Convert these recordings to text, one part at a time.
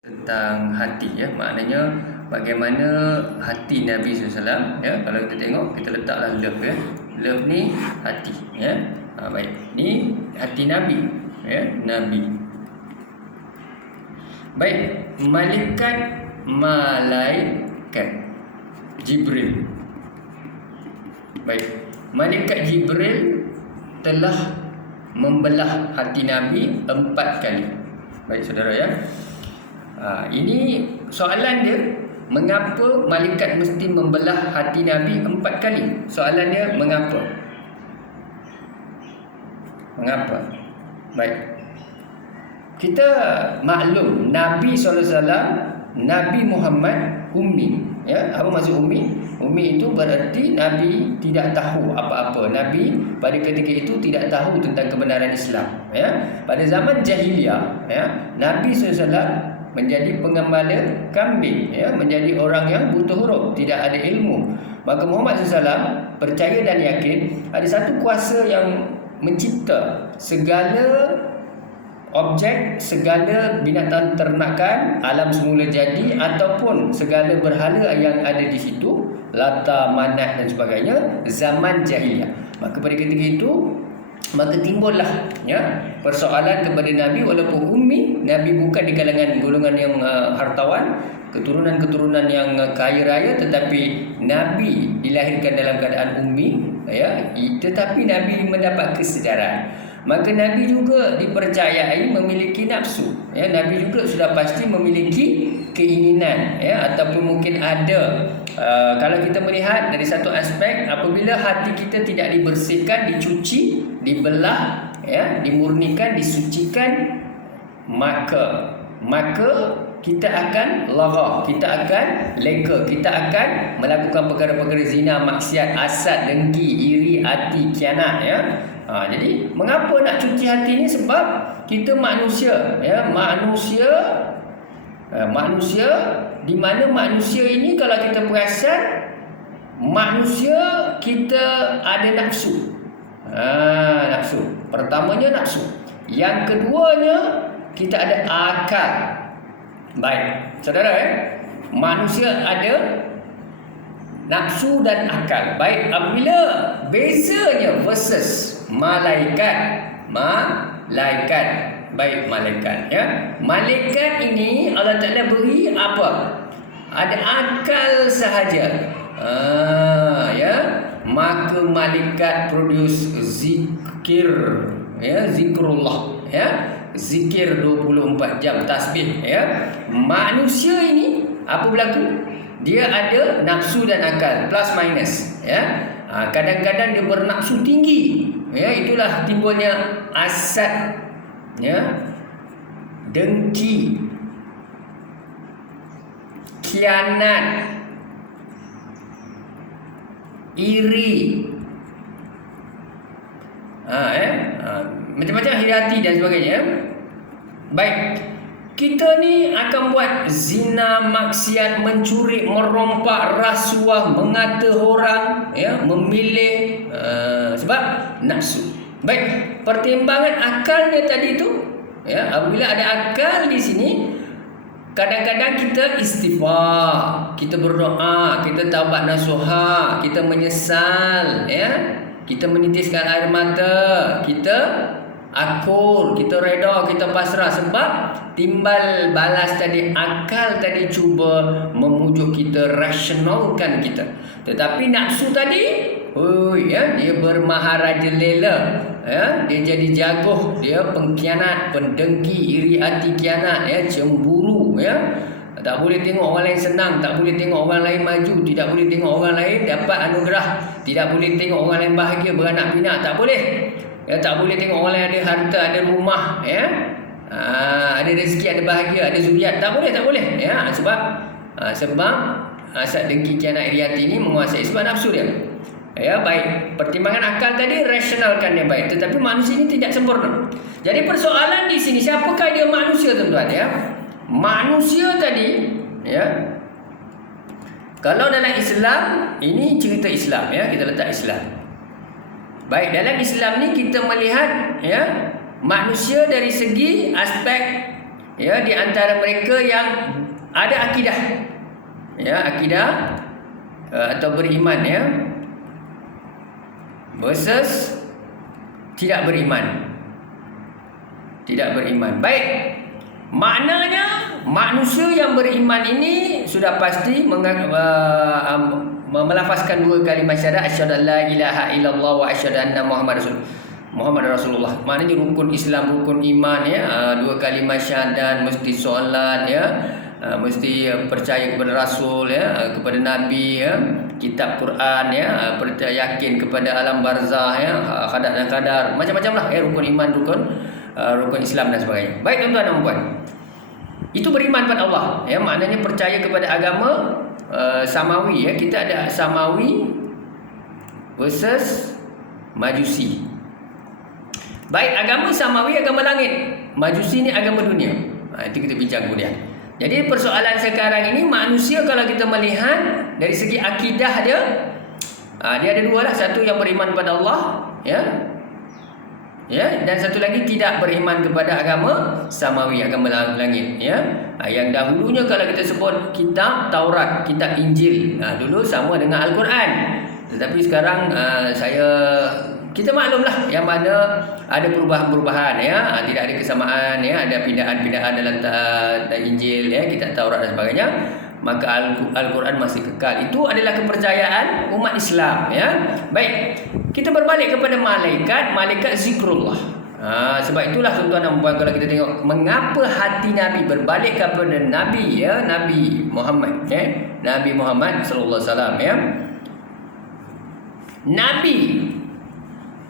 tentang hati, ya, maknanya bagaimana hati Nabi SAW, ya. Kalau kita tengok, kita letaklah love, ya. Love ni hati, ya. Baik, ni hati Nabi, ya, Nabi. Baik, malaikat Jibril. Baik, malaikat Jibril telah membelah hati Nabi 4 kali. Baik saudara, ya. Ini soalan dia, mengapa malaikat mesti membelah hati Nabi 4 kali? Soalan dia, mengapa? Mengapa? Baik, kita maklum Nabi SAW, Nabi Muhammad ummi, ya. Apa maksud ummi? Ummi itu berarti Nabi tidak tahu apa-apa. Nabi pada ketika itu tidak tahu tentang kebenaran Islam, ya. Pada zaman jahiliyah, ya, Nabi SAW menjadi pengembala kambing, ya, menjadi orang yang buta huruf, tidak ada ilmu. Maka Muhammad SAW percaya dan yakin ada satu kuasa yang mencipta segala objek, segala binatang ternakan, alam semula jadi ataupun segala berhala yang ada di situ, Lata, Manat dan sebagainya, zaman jahiliyah. Maka pada ketika itu, maka timbullah, ya, persoalan kepada Nabi. Walaupun ummi, Nabi bukan di kalangan golongan yang hartawan, keturunan-keturunan yang kaya raya, tetapi Nabi dilahirkan dalam keadaan ummi, ya, tetapi Nabi mendapat kesedaran. Maka Nabi juga dipercayai memiliki nafsu, ya. Nabi juga sudah pasti memiliki keinginan, ya, ataupun mungkin ada. Kalau kita melihat dari satu aspek, apabila hati kita tidak dibersihkan, dicuci, dibelah, ya, dimurnikan, disucikan, maka kita akan lara, kita akan leka, kita akan melakukan perkara-perkara zina, maksiat, hasad, dengki, iri, hati, khianat, ya. Jadi mengapa nak cuci hati ni? Sebab kita manusia, ya, manusia, di mana manusia ini, kalau kita perasan, manusia kita ada nafsu. Nafsu. Pertamanya nafsu. Yang keduanya, kita ada akal. Baik, saudara, manusia ada nafsu dan akal. Baik, apabila bezanya versus malaikat. Baik, malaikat, ya. Malaikat ini Allah Ta'ala beri apa? Ada akal sahaja. Ya, maka malaikat produce zikir, ya, zikrullah, ya, zikir 24 jam, tasbih, ya. Manusia ini apa berlaku? Dia ada nafsu dan akal, plus minus, ya. Kadang-kadang dia bernafsu tinggi, ya, itulah timbulnya hasad, ya, dengki, khianat, iri, macam-macam, hati dan sebagainya. Baik, kita ni akan buat zina, maksiat, mencuri, merompak, rasuah, mengata orang, ya, memilih, sebab nafsu. Baik, pertimbangan akalnya tadi tu, ya, apabila ada akal di sini, kadang-kadang kita istighfar, kita berdoa, kita taubat nasuha, kita menyesal, ya, kita menitiskan air mata, kita akur, kita reda, kita pasrah. Sebab timbal balas tadi, akal tadi cuba memujuk kita, rasionalkan kita. Tetapi nafsu tadi, ya, dia bermaharaja lela, ya, dia jadi jagoh, dia pengkhianat, pendengki, iri hati, khianat, ya, cemburu, ya. Tak boleh tengok orang lain senang, tak boleh tengok orang lain maju, tidak boleh tengok orang lain dapat anugerah, tidak boleh tengok orang lain bahagia, beranak pinak, tak boleh. Ya, tak boleh tengok orang lain ada harta, ada rumah, ya, ada rezeki, ada bahagia, ada zuriat, tak boleh, ya. Sebab hasad, dengki, khianat, iri hati ini menguasai, sebab nafsu dia. Ya, baik, pertimbangan akal tadi rasionalkan dia baik, tetapi manusia ini tidak sempurna. Jadi persoalan di sini, siapakah dia manusia, tuan-tuan, ya? Manusia tadi, ya, kalau dalam Islam, ini cerita Islam, ya, kita letak Islam. Baik, dalam Islam ni kita melihat, ya, manusia dari segi aspek ya, di antara mereka yang ada akidah, ya, akidah atau beriman, ya, versus tidak beriman. Tidak beriman. Baik. Maknanya manusia yang beriman ini sudah pasti melafazkan dua kalimah syahadat, asyhadu an la ilaha illallah wa asyhadu anna Muhammad Rasulullah. Maknanya rukun Islam, rukun iman, ya, dua kalimah syahadat, mesti solat, ya, mesti percaya kepada Rasul, ya, kepada Nabi, ya, kitab Quran, ya, percaya yakin kepada alam barzah, ya, qada dan qadar, macam-macam lah, ya, rukun iman, rukun Islam dan sebagainya. Baik tuan-tuan dan puan, itu beriman pada Allah, ya, maknanya percaya kepada agama samawi, ya. Kita ada samawi versus majusi. Baik, agama samawi agama langit, majusi ni agama dunia. Itu kita bincang kemudian. Jadi persoalan sekarang ini, manusia kalau kita melihat dari segi akidah dia, dia ada dua lah. Satu yang beriman pada Allah, ya, ya, dan satu lagi tidak beriman kepada agama samawi, agama langit, ya. Yang dahulunya kalau kita sebut kitab Taurat, kitab Injil, dulu sama dengan Al-Quran. Tetapi sekarang kita maklumlah yang mana ada perubahan-perubahan, ya, tidak ada kesamaan, ya, ada pindahan-pindahan dalam Injil, ya, kitab Taurat dan sebagainya. Maka Al-Quran masih kekal. Itu adalah kepercayaan umat Islam, ya. Baik, kita berbalik kepada malaikat zikrullah. Sebab itulah tuan-tuan dan puan, kalau kita tengok mengapa hati Nabi berbalik kepada Nabi, ya, Nabi Muhammad, ya, Nabi Muhammad sallallahu alaihi wasallam, ya.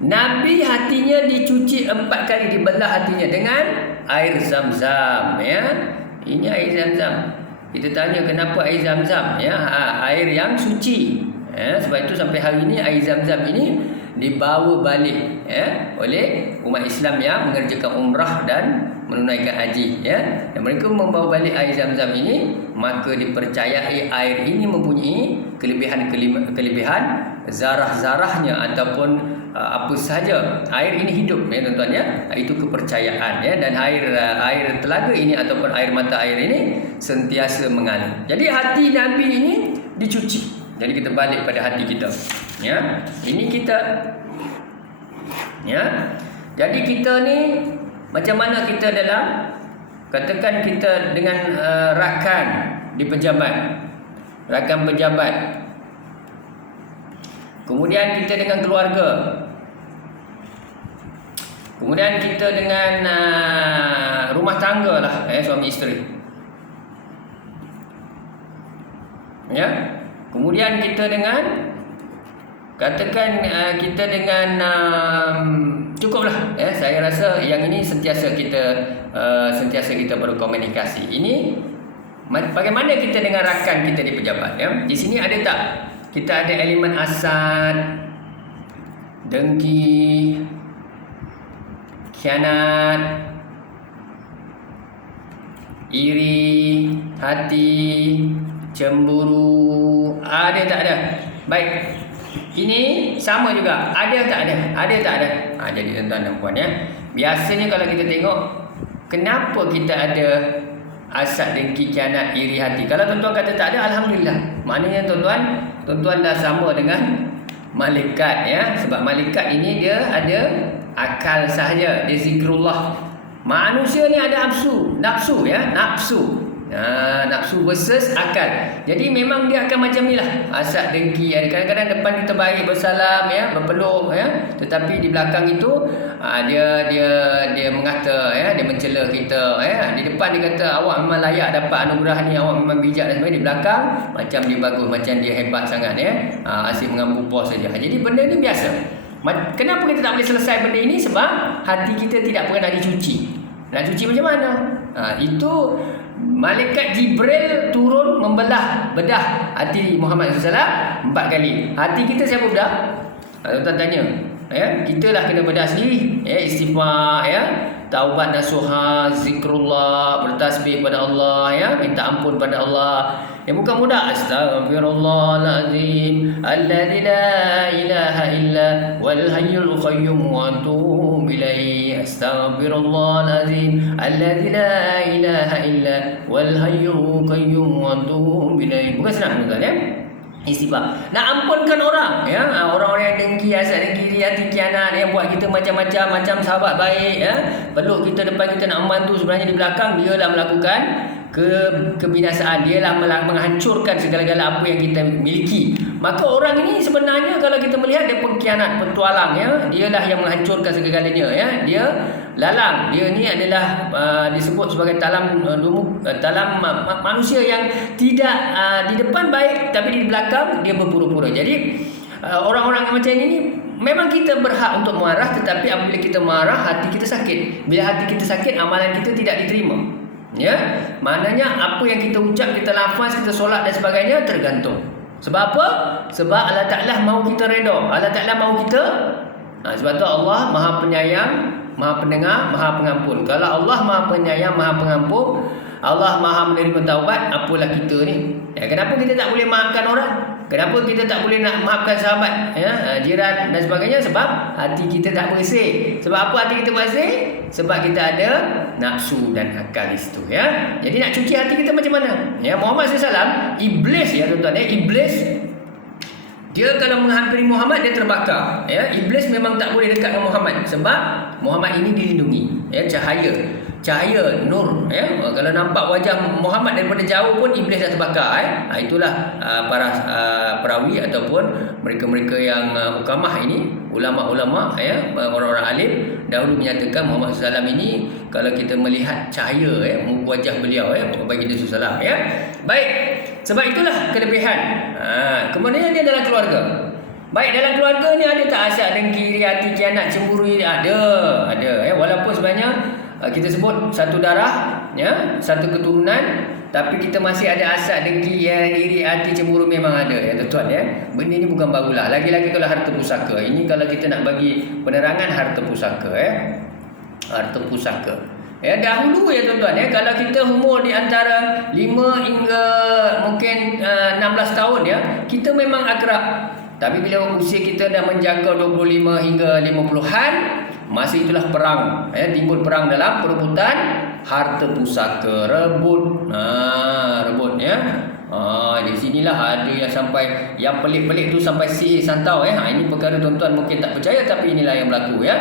Nabi hatinya dicuci 4 kali, dibelah hatinya dengan air Zam-Zam, ya. Ini air Zam-Zam. Kita tanya kenapa air Zam-Zam, ya, air yang suci, ya. Sebab itu sampai hari ini air Zam-Zam ini dibawa balik, ya, oleh umat Islam yang mengerjakan umrah dan menunaikan haji, ya. Dan mereka membawa balik air Zam-Zam ini, maka dipercayai air ini mempunyai kelebihan zarah-zarahnya ataupun apa sahaja. Air ini hidup, ya tuan-tuan, ya. Itu kepercayaan, ya. Dan air telaga ini ataupun air mata air ini sentiasa mengalir. Jadi hati Nabi ini dicuci. Jadi kita balik pada hati kita, ya. Ini kita, ya. Jadi kita ni macam mana kita dalam, katakan kita dengan rakan di pejabat, rakan pejabat. Kemudian kita dengan keluarga. Kemudian kita dengan rumah tangga lah, suami isteri. Ya. Kemudian kita dengan, katakan kita dengan cukuplah, ya. Saya rasa yang ini sentiasa kita berkomunikasi. Ini bagaimana kita dengan rakan kita di pejabat, ya. Di sini ada tak kita ada elemen hasad, dengki, khianat, iri hati, cemburu, ada tak ada? Baik, ini sama juga, ada tak ada? Ada tak ada? Jadi tuan-tuan dan puan, ya, biasanya kalau kita tengok kenapa kita ada hasad, dengki, khianat, iri hati. Kalau tuan-tuan kata tak ada, alhamdulillah. Maknanya tuan-tuan dah sama dengan malaikat, ya. Sebab malaikat ini dia ada akal sahaja, dia zikrullah. Manusia ni ada nafsu, ya, nafsu. Nafsu versus akal. Jadi memang dia akan macam ni lah, hasad, dengki. Kadang-kadang depan kita baik, bersalam, ya, berpeluk, ya. Tetapi di belakang itu dia mengata, ya, dia mencela kita, ya. Di depan dia kata awak memang layak dapat anugerah ni, awak memang bijak dan sebagainya. Di belakang macam dia bagus, macam dia hebat sangat, ya. Asyik mengambil bos saja. Jadi benda ni biasa. Kenapa kita tak boleh selesai benda ini? Sebab hati kita tidak pernah dicuci. Nak cuci macam mana? Itu malaikat Jibril turun bedah hati Muhammad SAW 4 kali. Hati kita siapa bedah? Tuan tanya, ya, kita lah kena bedah sendiri, ya, istighfar, ya. taubat nasuha, zikrullah, bertasbih pada Allah, ya, minta ampun pada Allah. Bukan mudah. Astaghfirullahalazim alladzi la ilaha illa wal hayyul qayyum wa atubu ilaihi. Astaghfirullahalazim alladzi la ilaha illa wal hayyul qayyum wa atubu ilaihi. Bukan senang, tuan, ya. Istighfar. Nak ampunkan orang, ya, orang-orang yang dengki, hasad, dengki, hati khianat, yang buat kita macam-macam sahabat baik, ya. Peluk kita depan kita nak membantu, sebenarnya di belakang dia dah melakukan kebinasaan, dia lah menghancurkan segala-gala apa yang kita miliki. Maka orang ini sebenarnya kalau kita melihat dia pengkhianat, petualang, ya. Dia lah yang menghancurkan segala-galanya, ya. Dia lalang. Dia ni adalah disebut sebagai talam manusia yang tidak di depan baik tapi di belakang dia berpura-pura. Jadi orang-orang yang macam ini memang kita berhak untuk marah, tetapi apabila kita marah hati kita sakit. Bila hati kita sakit, amalan kita tidak diterima. Ya, maknanya apa yang kita ucap, kita lafaz, kita solat dan sebagainya tergantung. Sebab apa? Sebab Allah Ta'ala mahu kita redha. Allah Ta'ala mahu kita sebab tu Allah Maha Penyayang, Maha Pendengar, Maha Pengampun. Kalau Allah Maha Penyayang, Maha Pengampun, Allah Maha menerima taubat, apalah kita ni? Kenapa kita tak boleh maafkan orang? Kenapa kita tak boleh nak maafkan sahabat, ya, jiran dan sebagainya? Sebab hati kita tak bersih. Sebab apa hati kita bersih? Sebab kita ada nafsu dan akal di situ, ya. Jadi nak cuci hati kita macam mana? Ya, Muhammad SAW, iblis, ya tuan-tuan, ya, iblis dia kalau menghampiri Muhammad dia terbakar, ya. Iblis memang tak boleh dekat dengan Muhammad sebab Muhammad ini dilindungi, ya, cahaya nur, ya. Kalau nampak wajah Muhammad daripada jauh pun iblis dah terbakar, itulah para perawi ataupun mereka-mereka yang hukamah ini, ulama-ulama, ya, orang-orang alim dahulu menyatakan Muhammad SAW ini kalau kita melihat cahaya, ya, wajah beliau, ya, baginda SAW, ya. Baik, sebab itulah kelebihan. Kemudian dia dalam keluarga. Baik, dalam keluarga ni ada tak hasad, dengki, iri hati, khianat, cemburu? Ada, ya. Walaupun sebenarnya kita sebut satu darah, ya, satu keturunan, tapi kita masih ada hasad, dengki, iri hati, cemburu memang ada, ya tuan-tuan, ya. Benda ni bukan barulah. Lagi-lagi kalau harta pusaka. Ini kalau kita nak bagi penerangan harta pusaka, ya. Harta pusaka. Ya, dahulu, ya tuan-tuan, ya, kalau kita umur di antara 5 hingga mungkin 16 tahun, ya, kita memang akrab. Tapi bila usia kita dah menjangkau 25 hingga 50-an, masa itulah perang, ya, timbul perang dalam perebutan harta pusaka, rebut, ya. Di sinilah ada yang sampai yang pelik-pelik tu sampai sihir santau, ya. Ini perkara tuan-tuan mungkin tak percaya, tapi inilah yang berlaku, ya.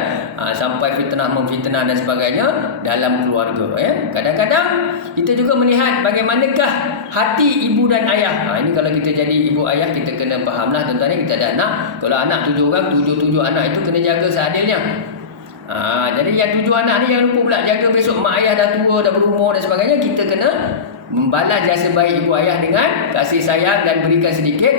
Sampai fitnah memfitnah dan sebagainya dalam keluarga, ya. Kadang-kadang kita juga melihat bagaimanakah hati ibu dan ayah. Ini kalau kita jadi ibu ayah, kita kena fahamlah tuan-tuan, kita ada anak. Kalau anak 7 orang, 7 anak itu kena jaga seadilnya. Jadi yang 7 anak ni jangan lupa pula jaga, besok mak ayah dah tua, dah berumur dan sebagainya, kita kena membalas jasa baik ibu ayah dengan kasih sayang dan berikan sedikit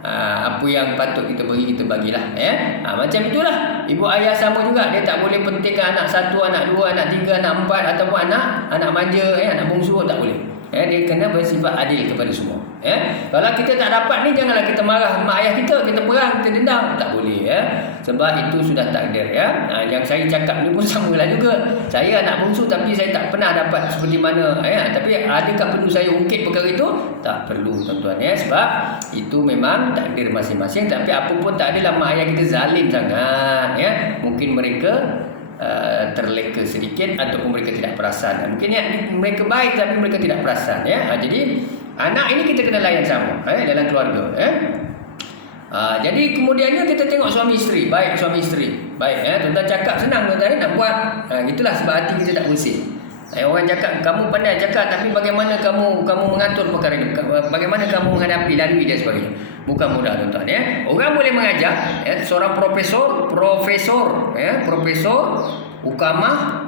apa yang patut kita beri, kita bagilah, ya. Macam itulah ibu ayah sama juga, dia tak boleh pentingkan anak 1, anak 2, anak 3, anak 4 ataupun anak manja, ya, anak bongsu, tak boleh. Dia kena bersifat adil kepada semua, ya. Kalau kita tak dapat ni, janganlah kita marah mak ayah kita perang, kita dendam, tak boleh, ya. Sebab itu sudah takdir, ya. Yang saya cakap ni pun samalah juga. Saya anak bongsu tapi saya tak pernah dapat seperti mana, ya. Tapi adakah perlu saya ungkit perkara itu? Tak perlu, tuan-tuan, ya. Sebab itu memang takdir masing-masing. Tapi apa pun tak adalah mak ayah kita zalim sangat, ya. Mungkin mereka terleka sedikit ataupun mereka tidak perasan. Mungkin ya, mereka baik tapi mereka tidak perasan, ya. Jadi anak ini kita kena layan sama, dalam keluarga, ya. Jadi kemudiannya kita tengok suami isteri, baik suami isteri, baik, ya. Tuan-tuan cakap senang, tuan-tuan nak buat, itulah sebab hati kita tak bersih. Orang cakap kamu pandai cakap, tapi bagaimana kamu mengatur perkara ini, bagaimana kamu menghadapi, lalui dan sebagainya. Bukan mudah, tuan-tuan, ya. Orang boleh mengajar, ya, seorang profesor, ya, profesor, ukamah,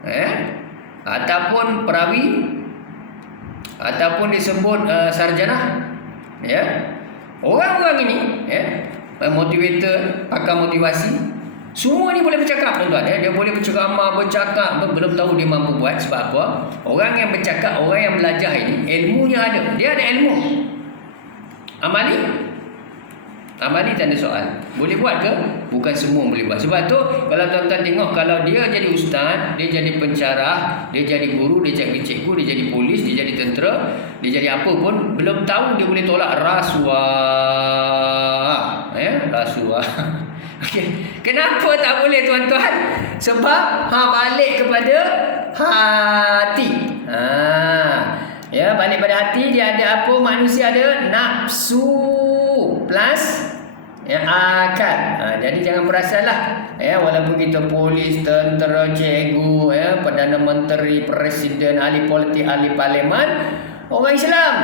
ya, ataupun perawi, ataupun disebut sarjana, ya. Orang-orang ini, ya, motivator, pakar motivasi, semua ni boleh bercakap, tuan-tuan, ya. Dia boleh berceramah, bercakap, belum tahu dia mampu buat. Sebab apa? Orang yang bercakap, orang yang belajar ini, ilmunya ada. Dia ada ilmu. Amali? Amali tanda soal. Boleh buat ke? Bukan semua boleh buat. Sebab tu kalau tuan-tuan tengok, kalau dia jadi ustaz, dia jadi pencarah, dia jadi guru, dia jadi cikgu, dia jadi polis, dia jadi tentera, dia jadi apa pun, belum tahu dia boleh tolak rasuah. Rasuah. Okey. Kenapa tak boleh tuan-tuan? Sebab balik kepada hati. Balik pada hati, dia ada apa? Manusia ada nafsu plus akal. Jadi jangan perasanlah, walaupun kita polis, tentera, cikgu, perdana menteri, presiden, ahli politik, ahli parlimen, orang Islam,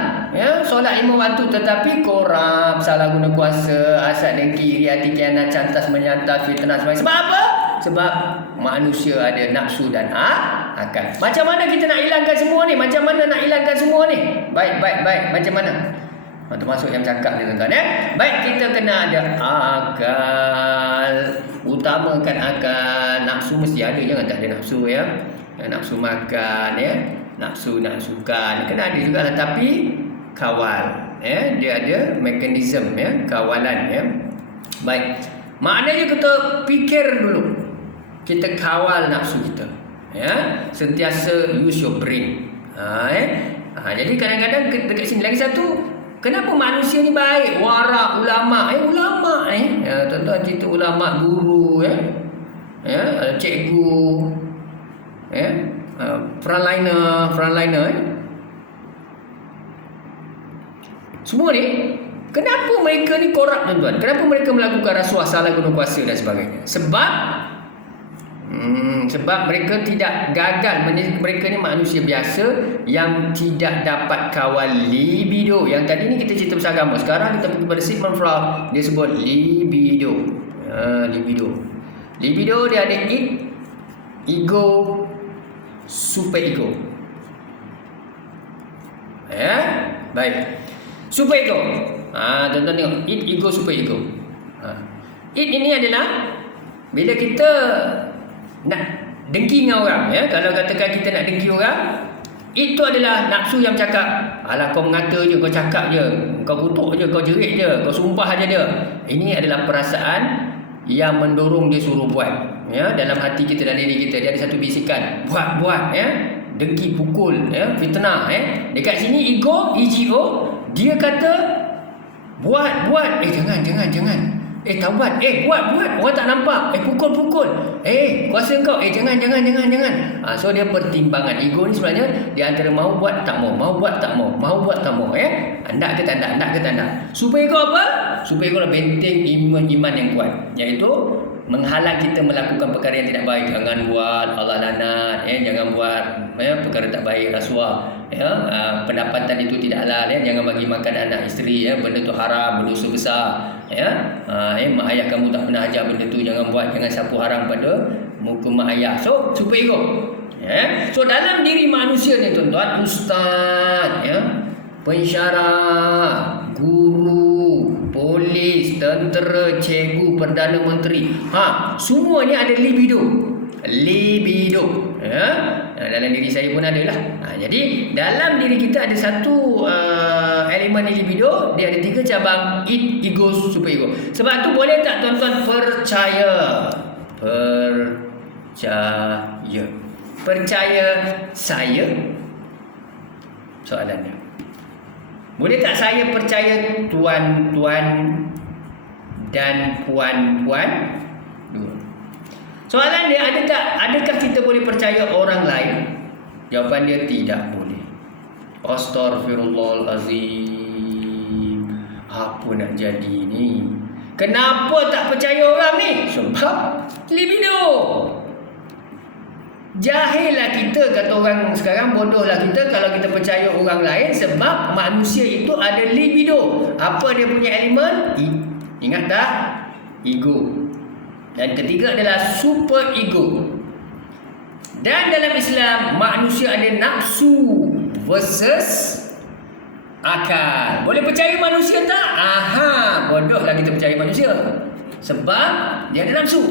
solat 5 waktu tetapi korap, salah guna kuasa, hasad dengki, iri hati, khianat, cantas menyantas, fitnah sebagainya. Sebab apa? Sebab manusia ada nafsu dan akal. Macam mana kita nak hilangkan semua ni? Macam Baik. Macam mana? Termasuk yang cakap ni tuan-tuan. Baik, kita kena ada akal. Utamakan akal. Nafsu mesti ada, jangan tak ada nafsu nafsu makan, nafsu-nafsukan. Kena ada juga lah, tapi kawal. Dia ada mekanisme kawalan Baik. Maknanya kita fikir dulu. Kita kawal nafsu kita. Sentiasa use your brain. Jadi kadang-kadang dekat sini lagi satu, kenapa manusia ni baik? Warak, ulama. Ulama ni. Tuan-tuan cerita ulama, guru, cikgu, frontliner. Semua ni, kenapa mereka ni korup tuan-tuan? Kenapa mereka melakukan rasuah, salah guna kuasa dan sebagainya? Sebab mereka tidak gagal. Mereka ni manusia biasa yang tidak dapat kawal libido. Yang tadi ni kita cerita pasal agama. Sekarang kita pergi pada Sigmund Freud, dia sebut libido. Libido dia ada id, ego, super ego. Baik. Super ego. Tuan-tuan tengok, id, ego, super ego. Id ini adalah bila kita nak dengki dengan orang, kalau katakan kita nak dengki orang, itu adalah nafsu yang cakap, alah kau mengata je, kau cakap je, kau kutuk je, kau jerit je, kau sumpah je dia. Ini adalah perasaan yang mendorong dia suruh buat. Dalam hati kita dan diri kita, dia ada satu bisikan, buat, dengki, pukul, fitnah. Dekat sini ego, dia kata buat, jangan. Taubat, buat, orang tak nampak. Pukul. Kuasa kau, jangan. So dia pertimbangan. Ego ni sebenarnya dia antara mau buat tak mau, Nak ke tak nak. Super ego apa? Super ego lah benteng iman yang kuat, iaitu menghalang kita melakukan perkara yang tidak baik. Jangan buat, Allah lanat, jangan buat perkara tak baik, rasuah, pendapatan itu tidak halal, jangan bagi makan anak isteri, benda tu haram, berdosa besar, mak ayah kamu tak pernah ajar benda tu, jangan buat, jangan sapu haram pada muka mak ayah. So super ego. So dalam diri manusia ni tuan-tuan, ustaz, pensyarah, guru, polis, tentera, cikgu, perdana menteri, semua ni ada libido. Dalam diri saya pun ada lah. Jadi dalam diri kita ada satu elemen libido. Dia ada 3 cabang, id, ego, super ego. Sebab tu boleh tak tuan-tuan percaya saya? Soalannya, boleh tak saya percaya tuan-tuan dan puan-puan? Soalan dia, adakah kita boleh percaya orang lain? Jawapan dia tidak boleh. Astaghfirullahalazim. Apa nak jadi ni? Kenapa tak percaya orang ni? Sebab libido. Jahil lah kita, kata orang sekarang, bodoh lah kita kalau kita percaya orang lain. Sebab manusia itu ada libido. Apa dia punya elemen? Ingat tak? Ego. Dan ketiga adalah super ego. Dan dalam Islam, manusia ada nafsu versus akal. Boleh percaya manusia tak? Bodohlah kita percaya manusia. Sebab dia ada nafsu.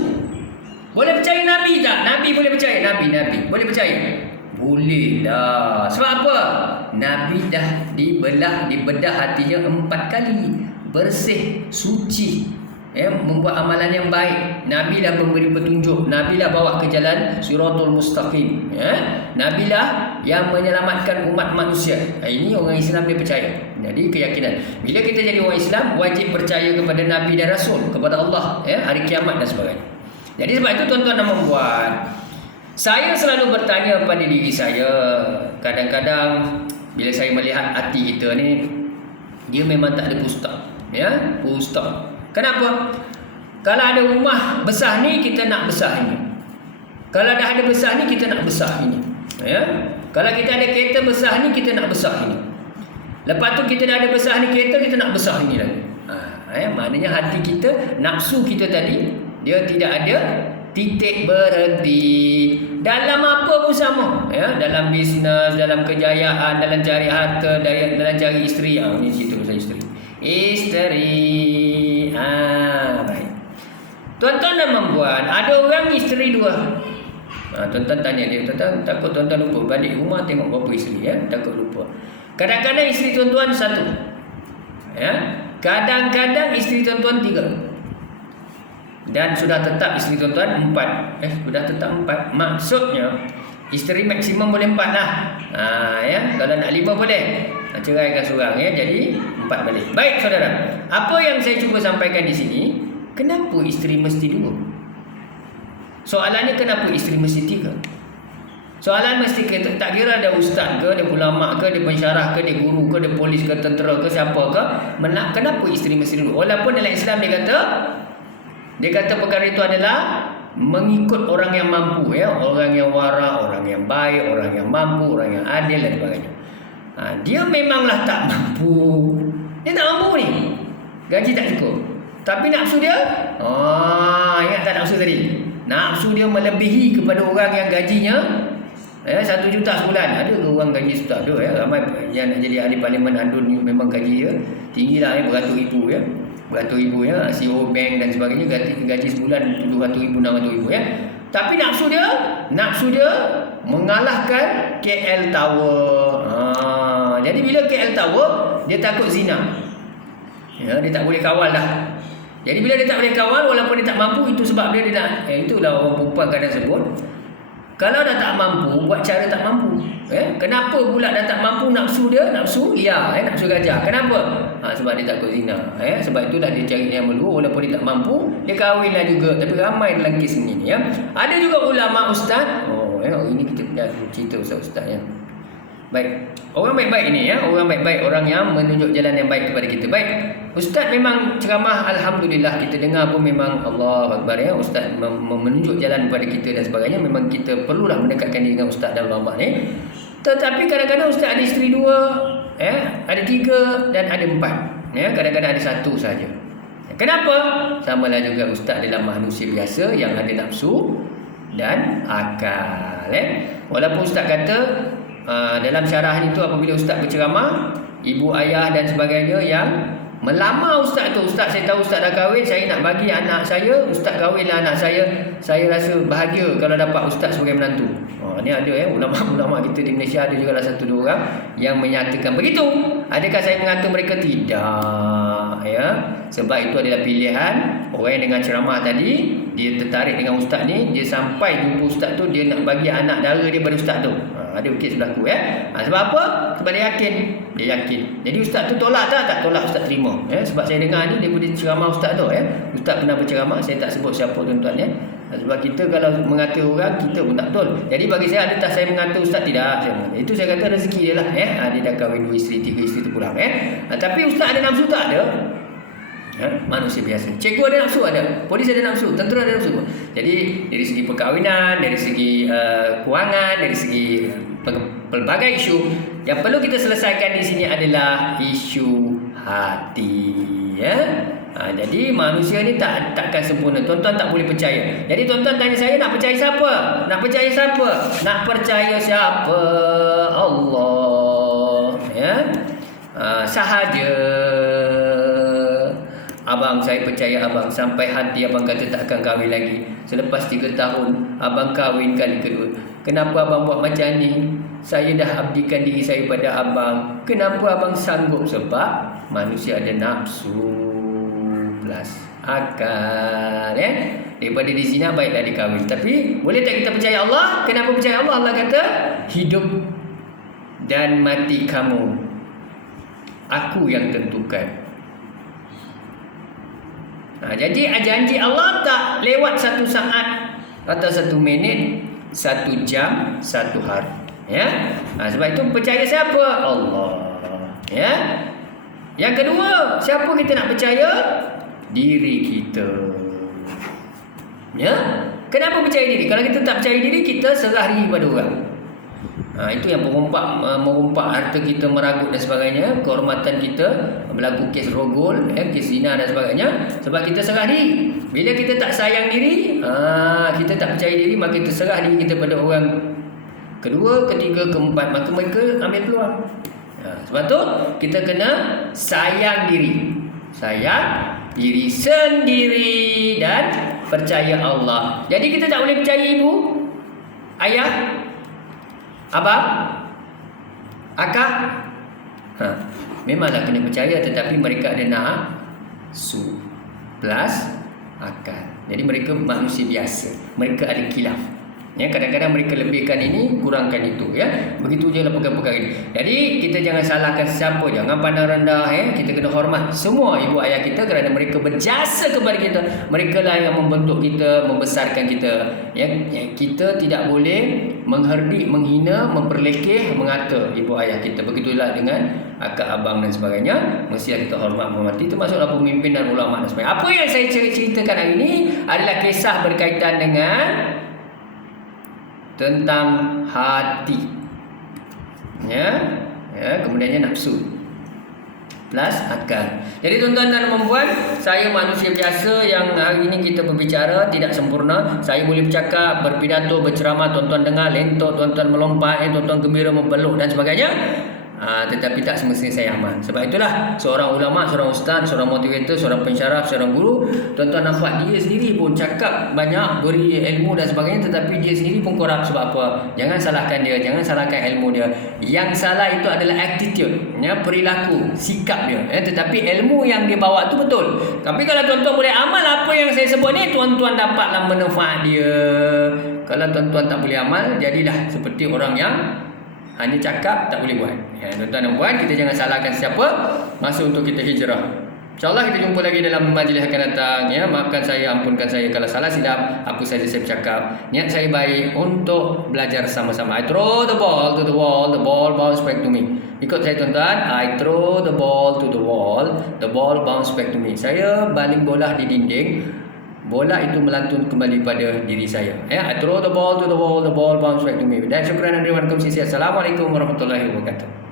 Boleh percaya Nabi tak? Nabi boleh percaya? Nabi boleh percaya? Boleh dah. Sebab apa? Nabi dah dibedah hatinya 4 kali. bersih, suci, membuat amalan yang baik. Nabi lah memberi petunjuk, Nabi lah bawa ke jalan Siratul Mustaqim, Nabi lah yang menyelamatkan umat manusia. Ini orang Islam dia percaya. Jadi keyakinan, bila kita jadi orang Islam, wajib percaya kepada Nabi dan Rasul, kepada Allah, hari kiamat dan sebagainya. Jadi sebab itu tuan-tuan dan puan-puan, saya selalu bertanya pada diri saya, kadang-kadang bila saya melihat hati kita ni, dia memang tak ada pustah, pustah. Kenapa? Kalau ada rumah besar ni, kita nak besar ini. Kalau dah ada besar ni, kita nak besar ini. Kalau kita ada kereta besar ni, kita nak besar ini. Lepas tu kita dah ada besar ni kereta, kita nak besar ini lagi. Maknanya hati kita, nafsu kita tadi, dia tidak ada titik berhenti. Dalam apa pun sama, dalam bisnes, dalam kejayaan, dalam cari harta, dalam cari isteri. Ini cerita pasal isteri. Baik. Tuan-tuan dan puan-puan, ada orang isteri 2. Tuan-tuan tanya dia, tuan-tuan takut tuan-tuan lupa, balik rumah tengok berapa isteri, takut lupa. Kadang-kadang isteri tuan-tuan 1, kadang-kadang isteri tuan-tuan 3, dan sudah tetap isteri tuan-tuan 4. Sudah tetap 4. Maksudnya isteri maksimum boleh 4 lah. Kalau nak 5 boleh. Ceraikan seorang, jadi 4 balik. Baik saudara, apa yang saya cuba sampaikan di sini, kenapa isteri mesti 2? Soalannya kenapa isteri mesti 3? Soalan mesti tak kira ada ustaz ke, dia ulama ke, dia pensyarah ke, dia guru ke, dia polis ke, tentera ke, siapa ke, kenapa isteri mesti 2? Walaupun dalam Islam dia kata perkara itu adalah mengikut orang yang mampu, orang yang wara, orang yang baik, orang yang mampu, orang yang adil dan sebagainya. Dia memanglah tak mampu. Dia tak mampu ni, gaji tak cukup, tapi nafsu dia, ingat tak nafsu tadi? Nafsu dia melebihi kepada orang yang gajinya 1 juta sebulan. Ada ke orang gaji juta? Ada, ramai yang nak jadi ahli parlimen Andun ni memang gaji dia tinggi lah, beratus ribu, beratus ribu, CEO bank dan sebagainya, gaji sebulan 700,000, 600,000, tapi nafsu dia mengalahkan KL Tower. Jadi bila KL Tower, dia takut zina, dia tak boleh kawal dah. Jadi bila dia tak boleh kawal, walaupun dia tak mampu, itu sebab dia nak, itulah orang perempuan kadang sebut, kalau dah tak mampu, buat cara tak mampu. Kenapa pula dah tak mampu? Nafsu dia, nafsu gajah. Kenapa? Sebab dia takut zina. Sebab itulah dia cari yang melulu, walaupun dia tak mampu, dia kahwinlah juga. Tapi ramai dalam kes ini. Ada juga ulama ustaz. Ini kita cerita ustaz. Baik, orang baik-baik ini, orang baik-baik, orang yang menunjuk jalan yang baik kepada kita. Baik, ustaz memang ceramah, alhamdulillah kita dengar pun memang Allah Akbar, ustaz menunjuk jalan kepada kita dan sebagainya. Memang kita perlulah mendekatkan diri dengan ustaz dan ulama ni. Tetapi kadang-kadang ustaz ada isteri 2, ada 3 dan ada 4, kadang-kadang ada 1 saja. Kenapa? Samalah juga ustaz adalah manusia biasa yang ada nafsu dan akal. Walaupun ustaz kata dalam syarah itu, apabila ustaz berceramah, ibu ayah dan sebagainya yang melamar ustaz tu, ustaz saya tahu ustaz dah kahwin, saya nak bagi anak saya, ustaz kahwinlah anak saya rasa bahagia kalau dapat ustaz sebagai menantu. Ni ada ulama-ulama kita di Malaysia, ada juga lah 1-2 orang yang menyatakan begitu. Adakah saya mengata mereka? Tidak, sebab itu adalah pilihan orang yang dengan ceramah tadi, dia tertarik dengan ustaz ni, dia sampai jumpa ustaz tu, dia nak bagi anak dara dia pada ustaz tu. Ada kes berlaku, sebab apa? Sebab dia yakin. Jadi ustaz tu tolak tak tolak, ustaz terima, sebab saya dengar ni daripada ceramah ustaz tu, ustaz pernah berceramah, saya tak sebut siapa tuan-tuan, sebab kita kalau mengata orang, kita pun tak betul. Jadi bagi saya, adakah saya mengata ustaz? Tidak. Itu saya kata rezeki dia lah, dia dah kahwin 2 isteri, 3 isteri terpulang, tapi ustaz ada nafsu tak? Ada. Manusia biasa. Cikgu ada nafsu? Ada. Polis ada nafsu, tentera ada nafsu. Jadi dari segi perkahwinan, dari segi kewangan, dari segi pelbagai isu, yang perlu kita selesaikan di sini adalah isu hati. Jadi manusia ni takkan sempurna. Tuan-tuan tak boleh percaya. Jadi tuan-tuan tanya saya, nak percaya siapa? Nak percaya siapa? Nak percaya siapa? Allah. Sahaja. Abang, saya percaya abang sampai hati abang kata tak akan kahwin lagi. Selepas 3 tahun abang kahwin kali kedua. Kenapa abang buat macam ni? Saya dah abdikan diri saya pada abang. Kenapa abang sanggup? Sebab manusia ada nafsu plus akal, ya. Daripada di zina baiklah dikahwin. Tapi boleh tak kita percaya Allah? Kenapa percaya Allah? Allah kata, hidup dan mati kamu aku yang tentukan. Jadi janji Allah tak lewat 1 saat atau 1 minit, 1 jam, 1 hari, ya. Sebab itu percaya siapa? Allah, ya. Yang kedua, siapa kita nak percaya? Diri kita, ya. Kenapa percaya diri? Kalau kita tak percaya diri, kita serah diri pada orang. Itu yang merompak harta kita, meragut dan sebagainya, kehormatan kita, berlaku kes rogol, kes zina dan sebagainya, sebab kita serah diri. Bila kita tak sayang diri, kita tak percaya diri, maka kita serah diri kita pada orang kedua, ketiga, keempat, maka mereka ambil peluang. Sebab tu kita kena sayang diri, sendiri dan percaya Allah. Jadi kita tak boleh percaya ibu, ayah, abang, akak. Memanglah kena percaya, tetapi mereka ada nafsu plus akal. Jadi mereka manusia biasa, mereka ada khilaf. Ya, kadang-kadang mereka lebihkan ini, kurangkan itu, ya. Begitu je lah perkara-perkara ini. Jadi kita jangan salahkan siapa, jangan pandang rendah, ya. Kita kena hormat semua ibu ayah kita kerana mereka berjasa kepada kita. Mereka lah yang membentuk kita, membesarkan kita, ya. Kita tidak boleh mengherdik, menghina, memperlekeh, mengata ibu ayah kita. Begitulah dengan akak, abang dan sebagainya. Mesti kita hormat, menghormati, termasuklah pemimpin dan ulama dan sebagainya. Apa yang saya ceritakan hari ini adalah kisah berkaitan dengan tentang hati, ya, kemudiannya nafsu plus akal. Jadi tuan-tuan dan puan, saya manusia biasa yang hari ini kita berbicara tidak sempurna. Saya boleh bercakap, berpidato, berceramah, tuan-tuan dengar lentok, tuan-tuan melompat, tuan-tuan gembira, mempeluk dan sebagainya. Tetapi tak semestinya saya aman. Sebab itulah seorang ulama, seorang ustaz, seorang motivator, seorang pensyaraf, seorang guru, tuan-tuan nampak dia sendiri pun cakap banyak, beri ilmu dan sebagainya, tetapi dia sendiri pun korup. Sebab apa? Jangan salahkan dia, jangan salahkan ilmu dia. Yang salah itu adalah attitude, ya, perilaku, sikap dia, ya. Tetapi ilmu yang dia bawa tu betul. Tapi kalau tuan-tuan boleh amal apa yang saya sebut ni, tuan-tuan dapatlah manfaat dia. Kalau tuan-tuan tak boleh amal, jadilah seperti orang yang hanya cakap, tak boleh buat. Ya, tuan-tuan dan puan, kita jangan salahkan siapa masa untuk kita hijrah. InsyaAllah kita jumpa lagi dalam majlis akan datang, ya. Maafkan saya, ampunkan saya kalau salah silap apa saja saya bercakap. Niat saya baik untuk belajar sama-sama. I throw the ball to the wall, the ball bounce back to me. Ikut saya tuan-tuan, I throw the ball to the wall, the ball bounce back to me. Saya baling bola di dinding, bola itu melantun kembali pada diri saya. Ya, I throw the ball to the wall, the ball bounce back to me. Dan syukran dan terima kasih. Assalamualaikum warahmatullahi wabarakatuh.